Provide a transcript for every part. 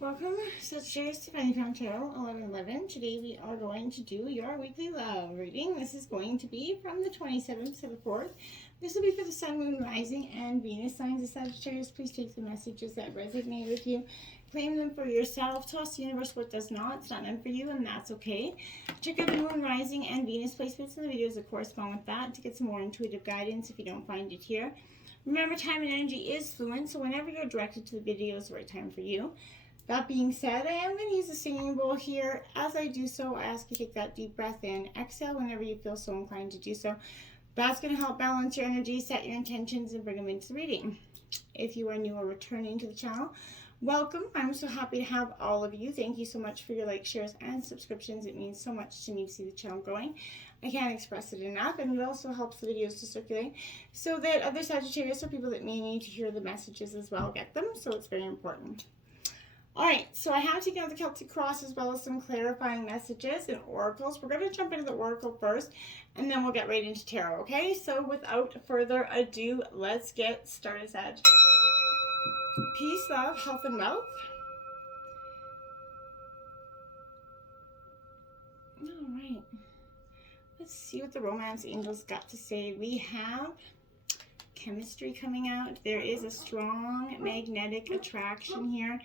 Welcome, Sagittarius to Finding From Tarot 1111. Today we are going to do your weekly love reading. This is going to be from the 27th to the 4th. This will be for the Sun, Moon, Rising, and Venus signs of Sagittarius. Please take the messages that resonate with you. Claim them for yourself. Toss the universe what does not. It's not meant for you, and that's okay. Check out the Moon, Rising, and Venus placements in the videos that correspond with that to get some more intuitive guidance if you don't find it here. Remember, time and energy is fluent, so whenever you're directed to the video is the right time for you. That being said, I am going to use a singing bowl here. As I do so, I ask you to take that deep breath in. Exhale whenever you feel so inclined to do so. That's going to help balance your energy, set your intentions, and bring them into the reading. If you are new or returning to the channel, welcome. I'm so happy to have all of you. Thank you so much for your likes, shares, and subscriptions. It means so much to me to see the channel growing. I can't express it enough, and it also helps the videos to circulate so that other Sagittarius or people that may need to hear the messages as well get them, so it's very important. Alright, so I have taken out the Celtic Cross as well as some clarifying messages and oracles. We're going to jump into the oracle first, and then we'll get right into tarot, okay? So without further ado, let's get started, Sag. Peace, love, health, and wealth. Alright. Let's see what the romance angels got to say. We have chemistry coming out. There is a strong magnetic attraction here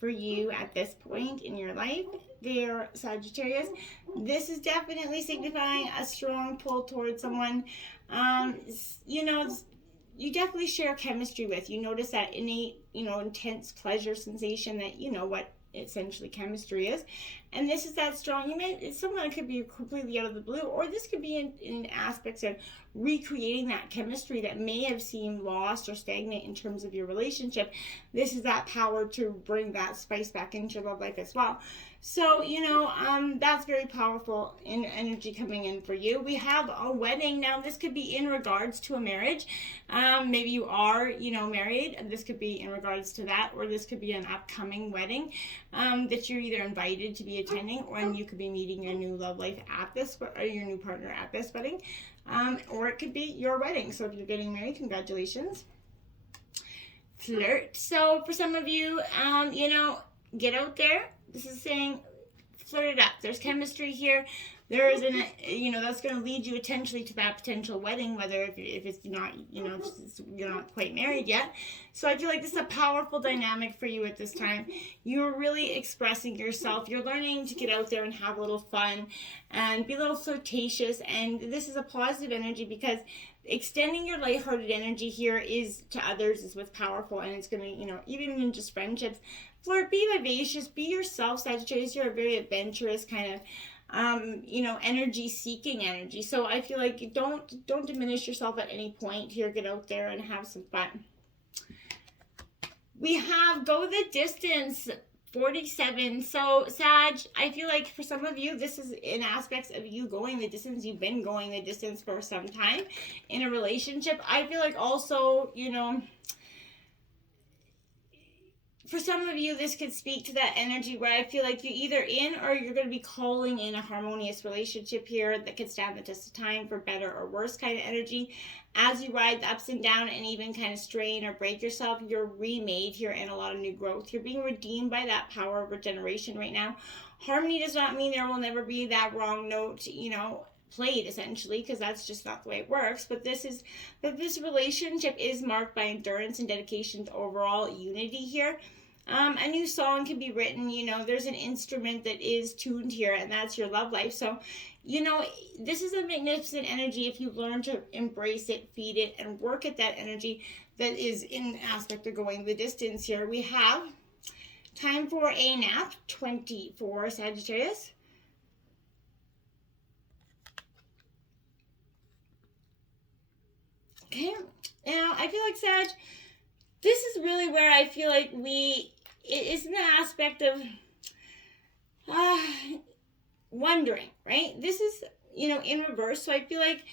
for you at this point in your life, dear Sagittarius. This is definitely signifying a strong pull towards someone. You definitely share chemistry with. You notice that innate, intense pleasure sensation that what essentially chemistry is. And this is that strong. Someone could be completely out of the blue, or this could be in aspects of recreating that chemistry that may have seemed lost or stagnant in terms of your relationship. This is that power to bring that spice back into your love life as well. So, that's very powerful in energy coming in for you. We have a wedding. Now, this could be in regards to a marriage. Maybe you are, married. This could be in regards to that, or this could be an upcoming wedding that you're either invited to be attending, or you could be meeting your new love life at this, or your new partner at this wedding. Or it could be your wedding. So if you're getting married, congratulations. Flirt. So for some of you, get out there. This is saying flirt it up. There's chemistry here. There is that's going to lead you potentially to that potential wedding, whether if it's not, you're not quite married yet. So I feel like this is a powerful dynamic for you at this time. You're really expressing yourself. You're learning to get out there and have a little fun and be a little flirtatious. And this is a positive energy because extending your lighthearted energy here is to others is what's powerful, and it's going to, even in just friendships, flirt, be vivacious, be yourself, Sagittarius. You're a very adventurous kind of energy seeking energy. So I feel like don't diminish yourself at any point here. Get out there and have some fun. We have go the distance, 47. So Sag, I feel like for some of you, this is in aspects of you going the distance. You've been going the distance for some time in a relationship. I feel like also, for some of you, this could speak to that energy where I feel like you're either in or you're going to be calling in a harmonious relationship here that could stand the test of time for better or worse kind of energy. As you ride the ups and downs and even kind of strain or break yourself, you're remade here and a lot of new growth. You're being redeemed by that power of regeneration right now. Harmony does not mean there will never be that wrong note, played essentially, because that's just not the way it works. But this relationship is marked by endurance and dedication to overall unity here. A new song can be written, there's an instrument that is tuned here, and that's your love life. So, this is a magnificent energy if you learn to embrace it, feed it, and work at that energy that is in aspect of going the distance here. We have time for a nap, 24, Sagittarius. Okay, now I feel like, Sag, this is really where I feel like it's an aspect of wondering, right? This is, in reverse. So I feel like,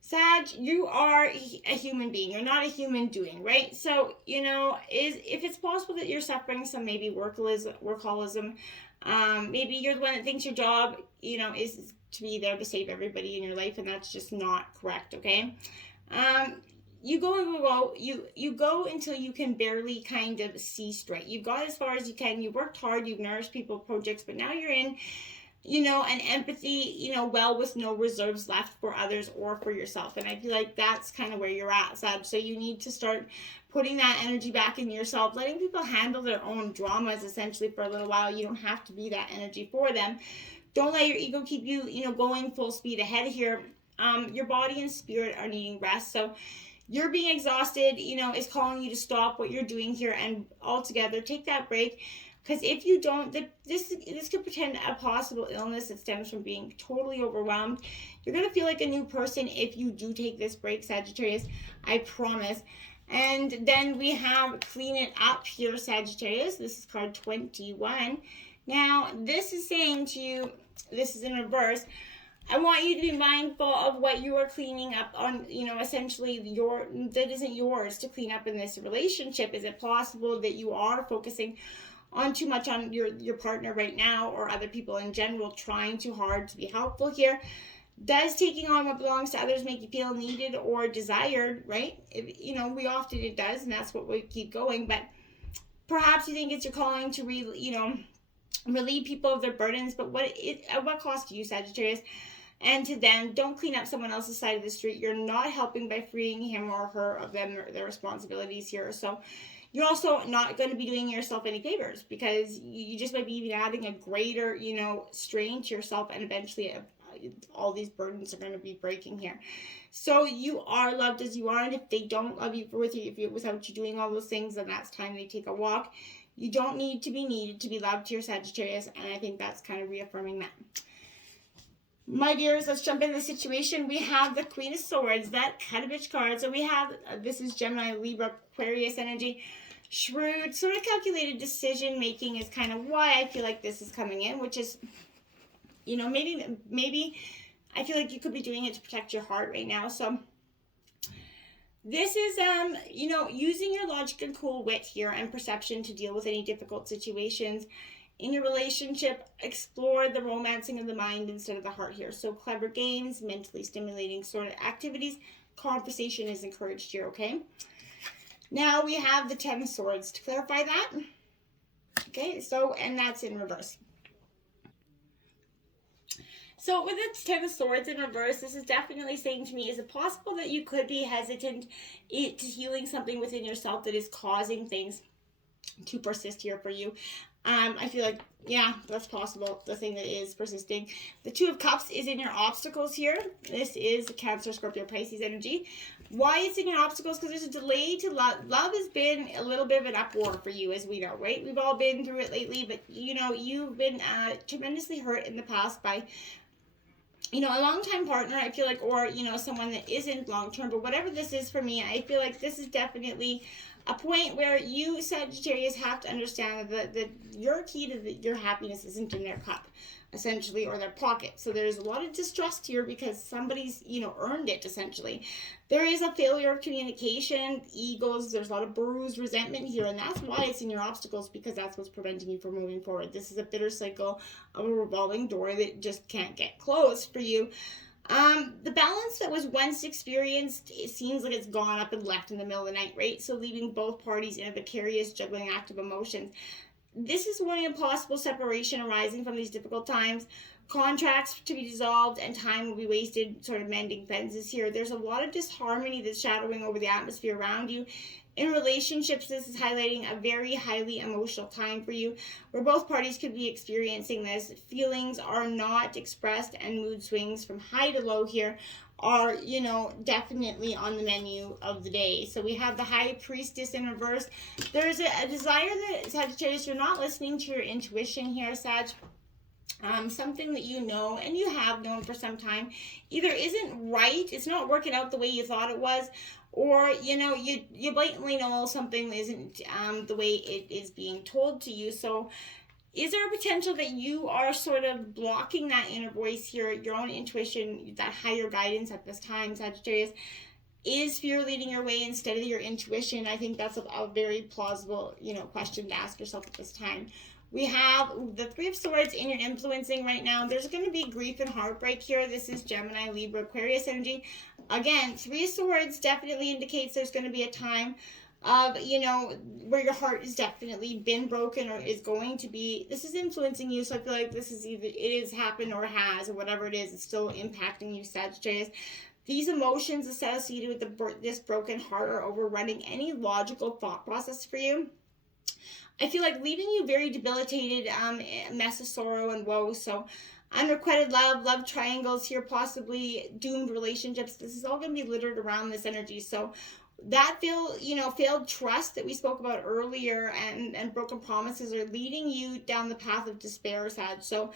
Sag, you are a human being. You're not a human doing, right? So, if it's possible that you're suffering some maybe workaholism, maybe you're the one that thinks your job, is to be there to save everybody in your life, and that's just not correct, okay? you go until you can barely kind of see straight. You've got as far as you can. You worked hard. You've nourished people, projects, but now you're in, an empathy, well, with no reserves left for others or for yourself. And I feel like that's kind of where you're at, Sag. So you need to start putting that energy back in yourself, letting people handle their own dramas essentially for a little while. You don't have to be that energy for them. Don't let your ego keep you, going full speed ahead here. Your body and spirit are needing rest. So you're being exhausted, is calling you to stop what you're doing here and altogether take that break. Because if you don't, this could pretend a possible illness that stems from being totally overwhelmed. You're going to feel like a new person if you do take this break, Sagittarius. I promise. And then we have Clean It Up here, Sagittarius. This is card 21. Now, this is saying to you, this is in reverse, I want you to be mindful of what you are cleaning up on, essentially that isn't yours to clean up in this relationship. Is it possible that you are focusing on too much on your partner right now, or other people in general, trying too hard to be helpful here? Does taking on what belongs to others make you feel needed or desired, right? We often, it does, and that's what we keep going. But perhaps you think it's your calling to relieve people of their burdens, but at what cost to you, Sagittarius? And to them, don't clean up someone else's side of the street. You're not helping by freeing him or her of their responsibilities here. So you're also not going to be doing yourself any favors, because you just might be even adding a greater, strain to yourself, and eventually all these burdens are going to be breaking here. So you are loved as you are, and if they don't love you without you doing all those things, then that's time they take a walk. You don't need to be needed to be loved here, Sagittarius, and I think that's kind of reaffirming that. My dears, let's jump into the situation. We have the Queen of Swords, that kind of bitch card. So we have, this is Gemini, Libra, Aquarius energy. Shrewd, sort of calculated decision making is kind of why I feel like this is coming in, which is, maybe I feel like you could be doing it to protect your heart right now. So this is, using your logic and cool wit here and perception to deal with any difficult situations in your relationship. Explore the romancing of the mind instead of the heart here. So clever games, mentally stimulating sort of activities, conversation is encouraged here, okay? Now we have the Ten of Swords to clarify that. Okay, so, and that's in reverse. So with the Ten of Swords in reverse, this is definitely saying to me, is it possible that you could be hesitant to healing something within yourself that is causing things to persist here for you? I feel like, yeah, that's possible, the thing that is persisting. The Two of Cups is in your obstacles here. This is Cancer, Scorpio, Pisces energy. Why it's in your obstacles? Because there's a delay to love. Love has been a little bit of an uproar for you, as we know, right? We've all been through it lately, but, you've been tremendously hurt in the past by, a long-time partner, I feel like, or, someone that isn't long-term, but whatever this is for me, I feel like this is definitely a point where you, Sagittarius, have to understand that your key to your happiness isn't in their cup, essentially, or their pocket. So there's a lot of distrust here because somebody's, earned it, essentially. There is a failure of communication, egos, there's a lot of bruised resentment here, and that's why it's in your obstacles, because that's what's preventing you from moving forward. This is a bitter cycle of a revolving door that just can't get closed for you. The balance that was once experienced, it seems like it's gone up and left in the middle of the night, right? So leaving both parties in a vicarious juggling act of emotions. This is warning a possible separation arising from these difficult times. Contracts to be dissolved and time will be wasted sort of mending fences here. There's a lot of disharmony that's shadowing over the atmosphere around you. In relationships, this is highlighting a very highly emotional time for you, where both parties could be experiencing this. Feelings are not expressed, and mood swings from high to low here are, definitely on the menu of the day. So we have the High Priestess in reverse. There's a desire that, Sagittarius, you're not listening to your intuition here, Sag. Something that you know, and you have known for some time, either isn't right, it's not working out the way you thought it was, or, you blatantly know something isn't the way it is being told to you. So is there a potential that you are sort of blocking that inner voice here, your own intuition, that higher guidance at this time, Sagittarius? is fear leading your way instead of your intuition? I think that's a very plausible, question to ask yourself at this time. We have the Three of Swords in your influencing right now. There's going to be grief and heartbreak here. This is Gemini, Libra, Aquarius energy. Again, Three of Swords definitely indicates there's going to be a time of, where your heart has definitely been broken or is going to be. This is influencing you, so I feel like this is either it is happened or has, or whatever it is, it's still impacting you, Sagittarius. These emotions associated with this broken heart are overrunning any logical thought process for you. I feel like leaving you very debilitated, a mess of sorrow and woe. So unrequited love triangles here, possibly doomed relationships. This is all going to be littered around this energy. So that failed trust that we spoke about earlier and broken promises are leading you down the path of despair, Sag. So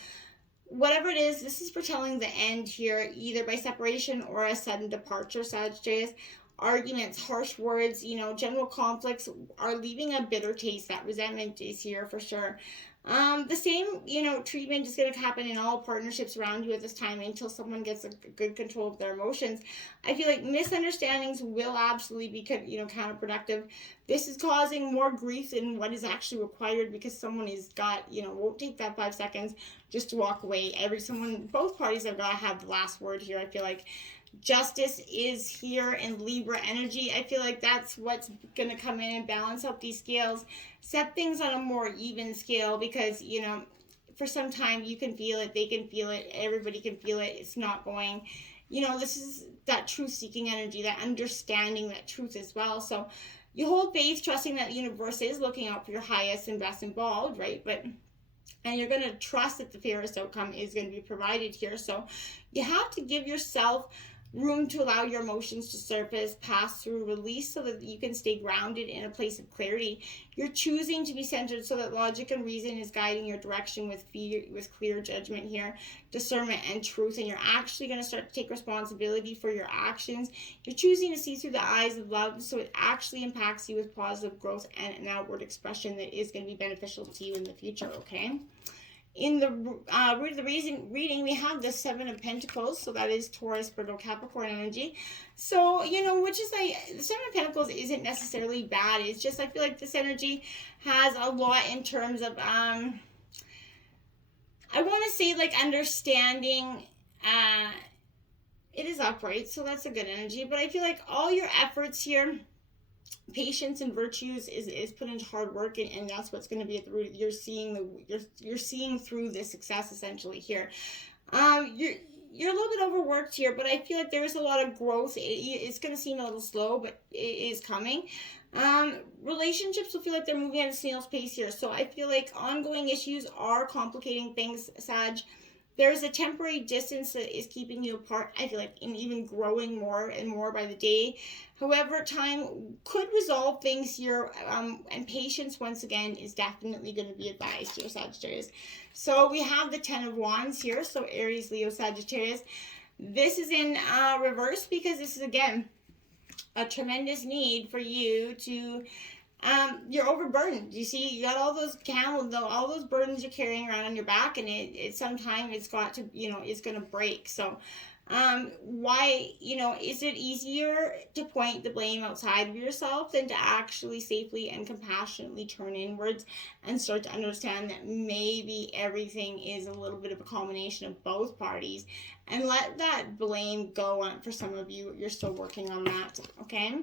whatever it is, this is foretelling the end here, either by separation or a sudden departure, Sagittarius. Arguments, harsh words, general conflicts are leaving a bitter taste. That resentment is here for sure. The same, treatment is going to happen in all partnerships around you at this time until someone gets a good control of their emotions. I feel like misunderstandings will absolutely be, counterproductive. This is causing more grief than what is actually required because someone has got, won't take that 5 seconds just to walk away. Both parties have got to have the last word here. I feel like justice is here in Libra energy. I feel like that's what's going to come in and balance out these scales. Set things on a more even scale because, for some time you can feel it, they can feel it, everybody can feel it. It's not going, this is that truth-seeking energy, that understanding that truth as well. So you hold faith, trusting that the universe is looking out for your highest and best involved, right? And you're going to trust that the fairest outcome is going to be provided here. So you have to give yourself room to allow your emotions to surface, pass through, release, so that you can stay grounded in a place of clarity. You're choosing to be centered so that logic and reason is guiding your direction with clear judgment here, discernment and truth, and you're actually going to start to take responsibility for your actions. You're choosing to see through the eyes of love, so it actually impacts you with positive growth and an outward expression that is going to be beneficial to you in the future, okay? In the root of the reading, we have the Seven of Pentacles, so that is Taurus, Virgo, Capricorn energy. So, which is like, the Seven of Pentacles isn't necessarily bad. It's just, I feel like this energy has a lot in terms of, I want to say like understanding, it is upright, so that's a good energy. But I feel like all your efforts here, patience and virtues is put into hard work, and that's what's going to be at the root. You're seeing through the success essentially here. You're a little bit overworked here, but I feel like there's a lot of growth. It's going to seem a little slow, but it is coming. Relationships will feel like they're moving at a snail's pace here. So I feel like ongoing issues are complicating things, Sag. There's a temporary distance that is keeping you apart, I feel like, and even growing more and more by the day. However, time could resolve things here, and patience, once again, is definitely going to be advised here, Sagittarius. So we have the Ten of Wands here, so Aries, Leo, Sagittarius. This is in reverse because this is, again, a tremendous need for you to... you're overburdened. You see, you got all those all those burdens you're carrying around on your back, and it sometime it's got to, it's going to break. So, why, is it easier to point the blame outside of yourself than to actually safely and compassionately turn inwards and start to understand that maybe everything is a little bit of a combination of both parties, and let that blame go on? For some of you, you're still working on that, okay?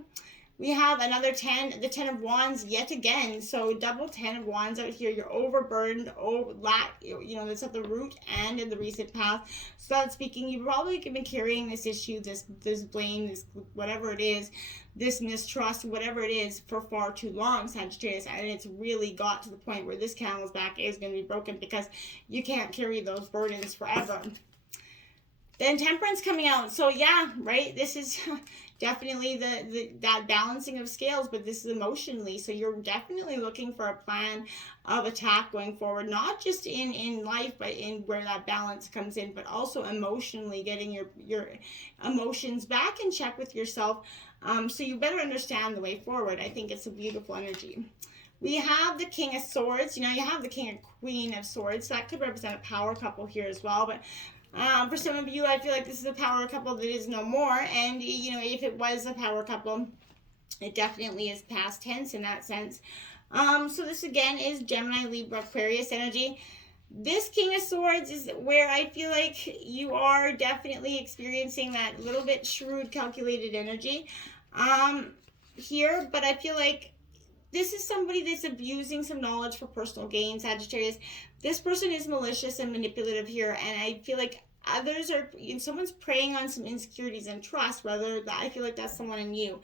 We have another 10, the 10 of Wands yet again. So double 10 of Wands out here. You're overburdened, that's at the root and in the recent past. So that's speaking, you've probably been carrying this issue, this blame, this whatever it is, this mistrust, whatever it is, for far too long, Sagittarius. And it's really got to the point where this camel's back is going to be broken because you can't carry those burdens forever. Then Temperance coming out. So yeah, right, this is... definitely that balancing of scales, but this is emotionally. So you're definitely looking for a plan of attack going forward, not just in life, but in where that balance comes in, but also emotionally getting your emotions back in check with yourself. So you better understand the way forward. I think it's a beautiful energy. We have the King of Swords. You have the King and Queen of Swords. So that could represent a power couple here as well, but For some of you, I feel like this is a power couple that is no more. And, you know, if it was a power couple, it definitely is past tense in that sense. So this again is Gemini, Libra, Aquarius energy. This King of Swords is where I feel like you are definitely experiencing that little bit shrewd, calculated energy here. But I feel like this is somebody that's abusing some knowledge for personal gain, Sagittarius. This person is malicious and manipulative here, and I feel like others are, someone's preying on some insecurities and trust, whether I feel like that's someone in you.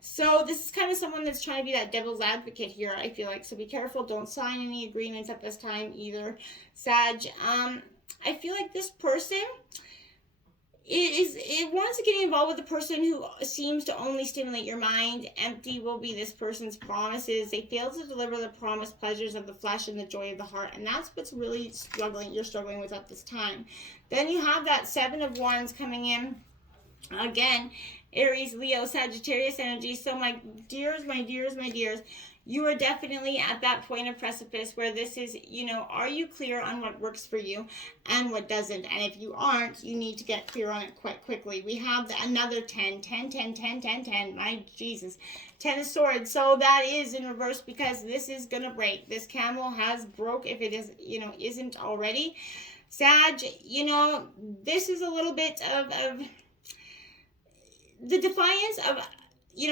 So this is kind of someone that's trying to be that devil's advocate here, I feel like. So be careful. Don't sign any agreements at this time either, Sag. I feel like this person it wants to get involved with the person who seems to only stimulate your mind. Empty will be this person's promises. They fail to deliver the promised pleasures of the flesh and the joy of the heart. And that's what's really you're struggling with at this time. Then you have that Seven of Wands coming in. Again, Aries, Leo, Sagittarius energy. So my dears, you are definitely at that point of precipice where this is, are you clear on what works for you and what doesn't? And if you aren't, you need to get clear on it quite quickly. We have another 10, my Jesus, 10 of Swords. So that is in reverse because this is going to break. This camel has broke if it is, isn't already. Sag, this is a little bit of the defiance of,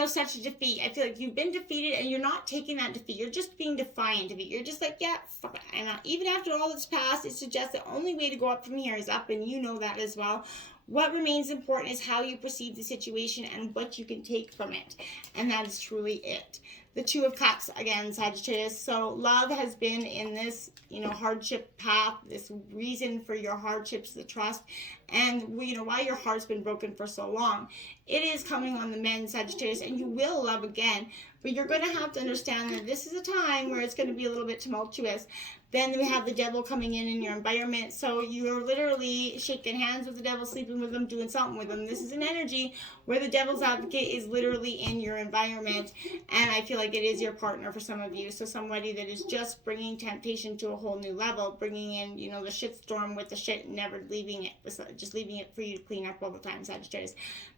such a defeat. I feel like you've been defeated and you're not taking that defeat. You're just being defiant of it. You're just like, yeah, fuck it. And even after all that's passed, it suggests the only way to go up from here is up, and you know that as well. What remains important is how you perceive the situation and what you can take from it. And that is truly it. The Two of Cups, again, Sagittarius. So love has been in this, hardship path, this reason for your hardships, the trust, and, why your heart's been broken for so long. It is coming on the men, Sagittarius, and you will love again. But you're going to have to understand that this is a time where it's going to be a little bit tumultuous. Then we have the devil coming in your environment. So you're literally shaking hands with the devil, sleeping with them, doing something with them. This is an energy where the devil's advocate is literally in your environment. And I feel like it is your partner for some of you. So somebody that is just bringing temptation to a whole new level, bringing in, the shitstorm with the shit, never leaving it, just leaving it for you to clean up all the time, Sagittarius.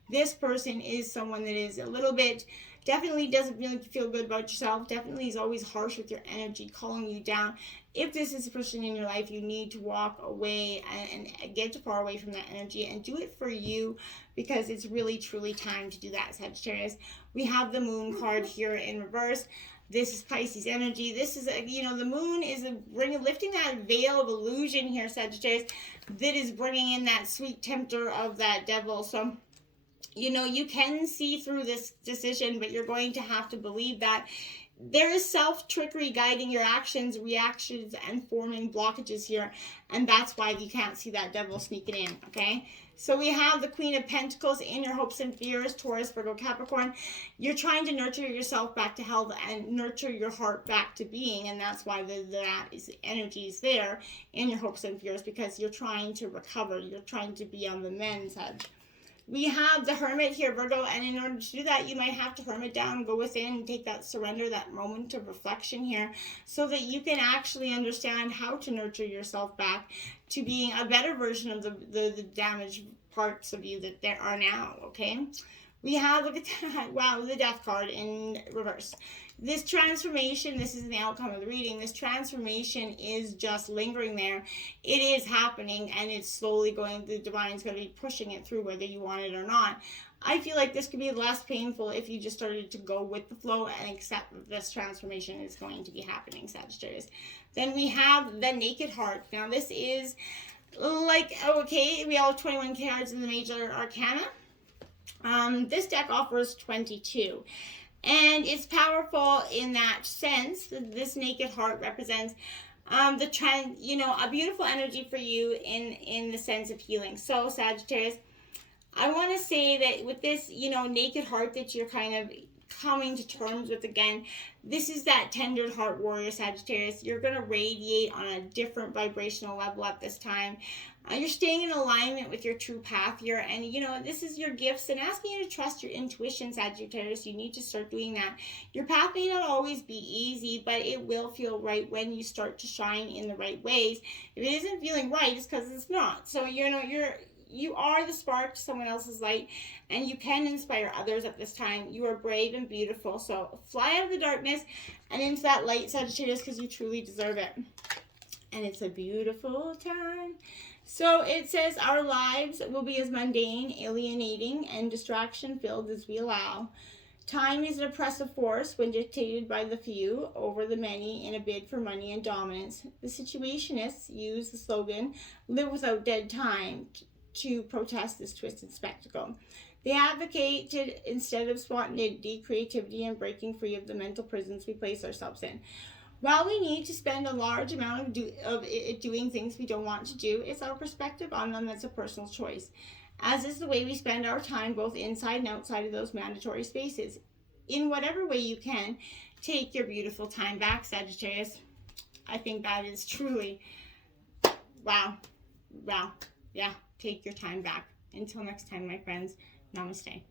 This person is someone that is a little bit, definitely doesn't really feel good about yourself, definitely is always harsh with your energy, calling you down. If this is a person in your life, you need to walk away and get far away from that energy and do it for you, because it's really, truly time to do that, Sagittarius. We have the Moon card here in reverse. This is Pisces energy. This is, the moon is lifting that veil of illusion here, Sagittarius, that is bringing in that sweet tempter of that devil. So, you can see through this decision, but you're going to have to believe that there is self-trickery guiding your actions, reactions, and forming blockages here. And that's why you can't see that devil sneaking in, okay? So we have the Queen of Pentacles in your hopes and fears, Taurus, Virgo, Capricorn. You're trying to nurture yourself back to health and nurture your heart back to being. And that's why the energy is there in your hopes and fears, because you're trying to recover. You're trying to be on the men's side. We have the Hermit here, Virgo, and in order to do that, you might have to hermit down, go within, and take that surrender, that moment of reflection here, so that you can actually understand how to nurture yourself back to being a better version of the damaged parts of you that there are now, okay? We have, look at that, wow, the Death card in reverse. This transformation, this is the outcome of the reading, this transformation is just lingering there. It is happening, and it's slowly going, the divine's going to be pushing it through whether you want it or not. I feel like this could be less painful if you just started to go with the flow and accept that this transformation is going to be happening, Sagittarius. Then we have the Naked Heart. Now this is like, okay, we all have 21 cards in the major arcana. This deck offers 22. And it's powerful in that sense. This Naked Heart represents the trend, a beautiful energy for you in the sense of healing. So Sagittarius, I want to say that with this, Naked Heart that you're kind of coming to terms with again, this is that tender heart warrior, Sagittarius. You're going to radiate on a different vibrational level at this time. You're staying in alignment with your true path here, and you know, this is your gifts and asking you to trust your intuition, Sagittarius. You need to start doing that. Your path may not always be easy, but it will feel right when you start to shine in the right ways. If it isn't feeling right, it's because it's not. So you know, you are the spark to someone else's light, and you can inspire others at this time. You are brave and beautiful, so fly out of the darkness and into that light, Sagittarius, because you truly deserve it. And it's a beautiful time. So it says our lives will be as mundane, alienating, and distraction-filled as we allow. Time is an oppressive force when dictated by the few over the many in a bid for money and dominance. The Situationists use the slogan, "Live without dead time," to protest this twisted spectacle. They advocated instead of spontaneity, creativity, and breaking free of the mental prisons we place ourselves in. While we need to spend a large amount of doing things we don't want to do, it's our perspective on them that's a personal choice, as is the way we spend our time both inside and outside of those mandatory spaces. In whatever way you can, take your beautiful time back, Sagittarius. I think that is truly, wow, yeah, take your time back. Until next time, my friends, namaste.